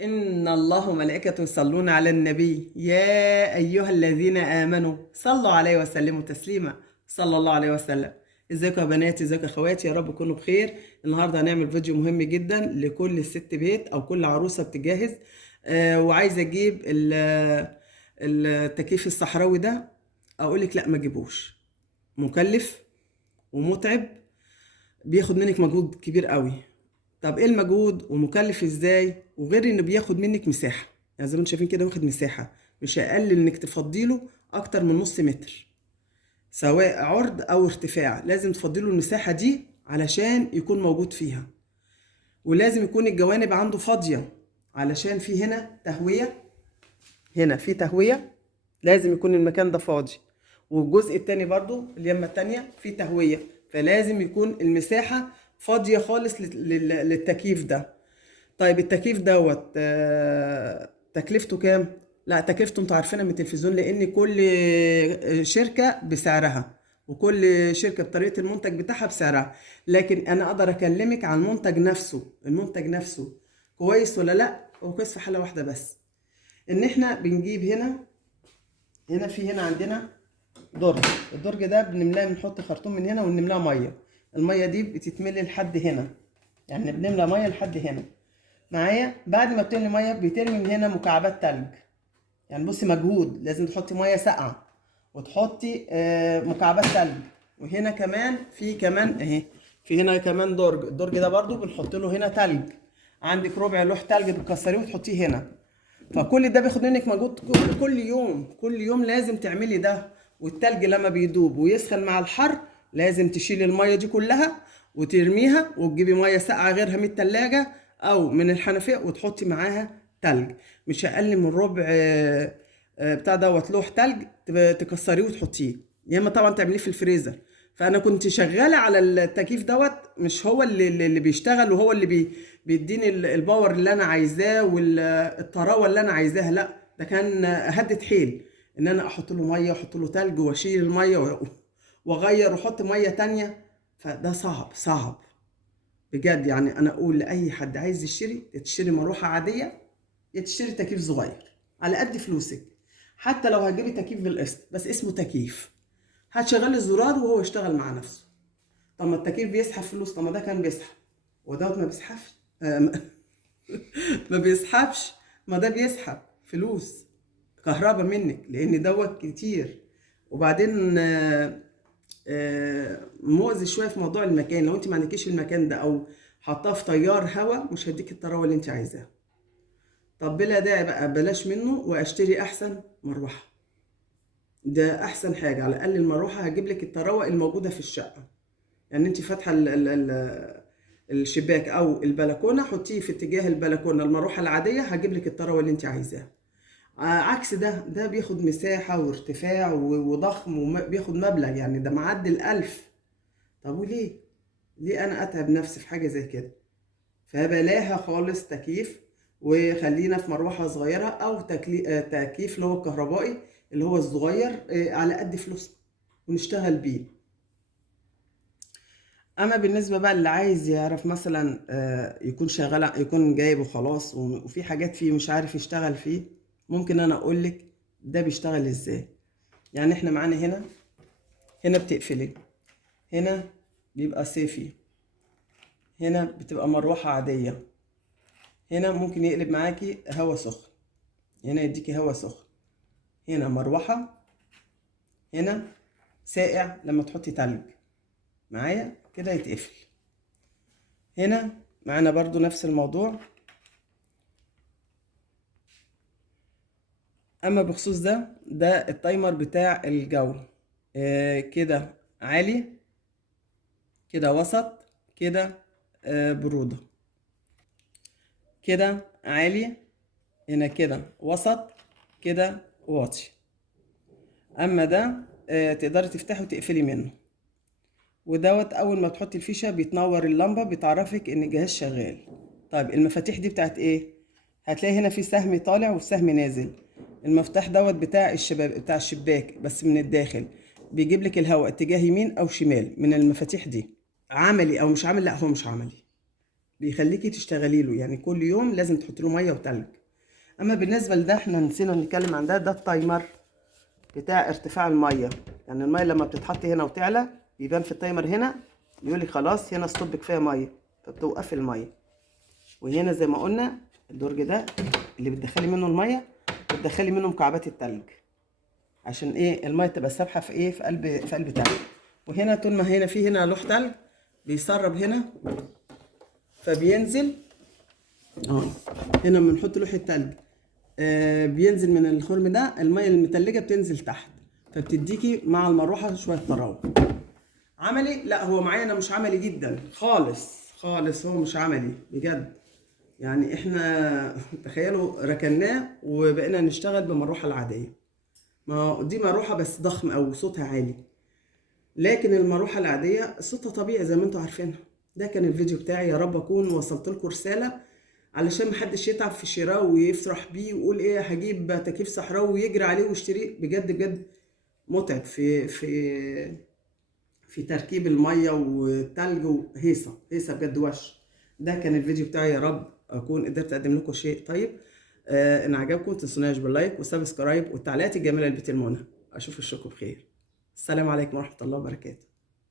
إن الله وملائكته يصلون على النبي يا أيها الذين آمنوا صلوا عليه وسلموا تسليما صلى الله عليه وسلم. ازيكم يا بناتي، ازيكم يا اخواتي، يا رب تكونوا بخير. النهارده هنعمل فيديو مهم جدا لكل ست بيت او كل عروسه بتجهز وعايزه اجيب التكييف الصحراوي ده. اقول لك لا، ما تجيبوش، مكلف ومتعب، بياخد منك مجهود كبير قوي. طب ايه المجهود ومكلف ازاي؟ وغير انه بياخد منك مساحه، يعني زي ما انتم شايفين كده واخد مساحه مش اقل انك تفضيله اكتر من نص متر، سواء عرض او ارتفاع. لازم تفضيله المساحه دي علشان يكون موجود فيها، ولازم يكون الجوانب عنده فاضيه علشان في هنا تهويه، هنا في تهويه، لازم يكون المكان ده فاضي. والجزء التاني برضو اليمة التانية في تهوية، فلازم يكون المساحة فاضية خالص للتكييف ده. طيب التكييف دوت تكلفته كام؟ لا، تكلفته انتوا عارفينها من التلفزيون، لان كل شركة بسعرها وكل شركة بطريقة المنتج بتاعها بسعرها. لكن انا اقدر اكلمك عن المنتج نفسه. المنتج نفسه كويس ولا لا؟ هو كويس في حالة واحدة بس، ان احنا بنجيب هنا عندنا درج. الدرج ده بنملاه، بنحط خرطوم من هنا ونملاه ميه. الميه دي بتتملي لحد هنا، يعني بنملى ميه لحد هنا معايا. بعد ما بتملي ميه بترمي من هنا مكعبات تلج. يعني بصي مجهود، لازم تحطي ميه ساقعه وتحطي مكعبات تلج. وهنا كمان في كمان اهي، في هنا كمان درج. الدرج ده برضو بنحط له هنا تلج. عندك ربع لوح تلج بتكسريه وتحطيه هنا. فكل ده بياخد منك مجهود كل يوم، كل يوم لازم تعملي ده. والتلج لما بيدوب ويسخن مع الحر لازم تشيلي الميه دي كلها وترميها، وتجيبي ميه ساقعه غيرها من التلاجة او من الحنفيه وتحطي معاها تلج. مش اقل من ربع بتاع دوت لوح تلج تكسريه وتحطيه، يا اما طبعا تعمليه في الفريزر. فانا كنت شغاله على التكييف دوت، مش هو اللي بيشتغل وهو اللي بيديني الباور اللي انا عايزاه والطراوه اللي انا عايزاها. لا، ده كان هدة حيل ان انا احط له ميه واحط له تلج واشيل الميه واغير واحط ميه تانية. فده صعب صعب بجد. يعني انا اقول لاي حد عايز يشتري، تشتري مروحه عاديه يا تشتري تكييف صغير على قد فلوسك. حتى لو هتجيبي تكييف بالقسط بس اسمه تكييف، هتشغلي الزرار وهو يشتغل مع نفسه. طب ما التكييف بيسحب فلوس، طب ما ده كان بيسحب ودوت ما بيسحبش. ما بيسحبش. ما ده بيسحب فلوس كهرباء منك لان دوت كتير. وبعدين مؤذي شويه في موضوع المكان. لو انت ما عندكيش المكان ده او حطاه في تيار هواء مش هيديك الطراوه اللي انت عايزاها. طب بلا داعي بقى، بلاش منه واشتري احسن مروحه. ده احسن حاجه، على الاقل المروحه هجيب لك الطراوه الموجوده في الشقه. يعني انت فاتحه الشباك او البلكونه، حطيه في اتجاه البلكونه. المروحه العاديه هجيب لك الطراوه اللي انت عايزاها. عكس ده بياخد مساحه وارتفاع وضخم وبياخد مبلغ، يعني ده معدي الالف. طب وليه؟ ليه انا اتعب نفسي في حاجه زي كده؟ فبلاها خالص تكييف، وخلينا في مروحه صغيره او تكييف اللي هو الكهربائي اللي هو الصغير على قد فلوسنا ونشتغل بيه. اما بالنسبه بقى اللي عايز يعرف مثلا يكون شغال، يكون جايب وخلاص وفي حاجات فيه مش عارف يشتغل فيه، ممكن انا اقول لك ده بيشتغل ازاي. يعني احنا معانا هنا بتقفلي، هنا بيبقى صيفي، هنا بتبقى مروحه عاديه، هنا ممكن يقلب معاكي هوا سخن، هنا يديكي هوا سخن، هنا مروحه، هنا ساقع لما تحطي تلج معايا كده يتقفل. هنا معانا برضو نفس الموضوع. اما بخصوص ده التايمر بتاع الجو، كده عالي، كده وسط، كده برودة، كده عالي، هنا كده وسط، كده واطي. اما ده تقدري تفتحي وتقفلي منه. ودوت اول ما تحطي الفيشه بيتنور اللمبه بتعرفك ان الجهاز شغال. طيب المفاتيح دي بتاعت ايه؟ هتلاقي هنا في سهم طالع وسهم نازل. المفتاح دوت بتاع بتاع الشباك بس من الداخل، بيجيب لك الهواء اتجاه يمين او شمال من المفاتيح دي. عملي او مش عملي؟ لا هو مش عملي. بيخليكي تشتغلي له، يعني كل يوم لازم تحطي له ميه وتلج. اما بالنسبه لده احنا نسينا نتكلم عن ده التايمر بتاع ارتفاع الميه. يعني الميه لما بتتحط هنا وتعلى بيبان في التايمر هنا، يقول لي خلاص هنا ستوب كفايه ميه، فبتوقفي الميه. وهنا زي ما قلنا الدرج ده اللي بتدخلي منه الميه بتدخلي منه مكعبات التلج، عشان ايه الميه تبقى سابحه في ايه في قلب تلج. وهنا طول ما هنا لوح تلج بيسرب هنا فبينزل اه. هنا لما نحط لوح التلج بينزل من الخرم ده الميه المتلجه بتنزل تحت، فبتديكي مع المروحه شويه طراوه. عملي؟ لا هو معايا انا مش عملي جدا خالص خالص، هو مش عملي بجد. يعني احنا تخيلوا ركناه وبقينا نشتغل بمروحه العاديه. ما هو دي مروحه بس ضخم او صوتها عالي، لكن المروحه العاديه صوتها طبيعي زي ما انتوا عارفينها. ده كان الفيديو بتاعي، يا رب اكون وصلت لكم رساله علشان محدش يتعب في شراءه ويفرح بيه ويقول ايه هجيب تكييف صحراوي ويجري عليه ويشتريه. بجد بجد متعب في تركيب الميه والتلج، وهيصه هيصه بجد وش. ده كان الفيديو بتاعي، يا رب اكون قدرت اقدم لكم شيء طيب. ان عجبكم تنسوناش باللايك وسبسكرايب والتعليقات الجميله لبيت المنى. اشوف الشكر بخير. السلام عليكم ورحمه الله وبركاته.